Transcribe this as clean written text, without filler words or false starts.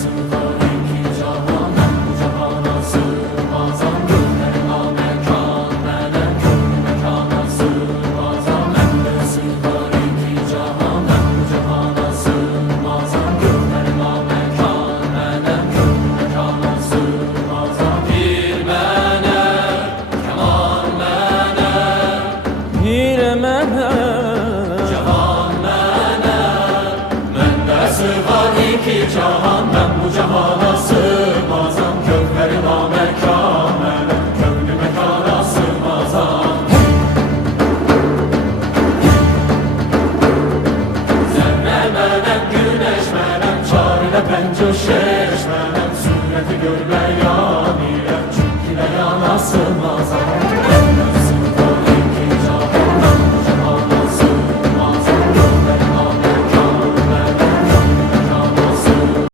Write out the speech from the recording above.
sığar iki cahan, ben bu cahana sığmazam. Gönlüme mekan, melem gönlü mekana sığmazam. Ben de sığar iki cahan, ben bu cahana sığmazam. Gönlüme mekan, melem gönlü mekana sığmazam. Bir mene, keman mene, bir mene, cahan mene. Mende sığar iki cahan, ben bu cahana sığmazam. Gönlüme mekan, melem gönlü mekana sığmazam. Zerre melem, güneş melem, çare pençe şeş melem, sureti görme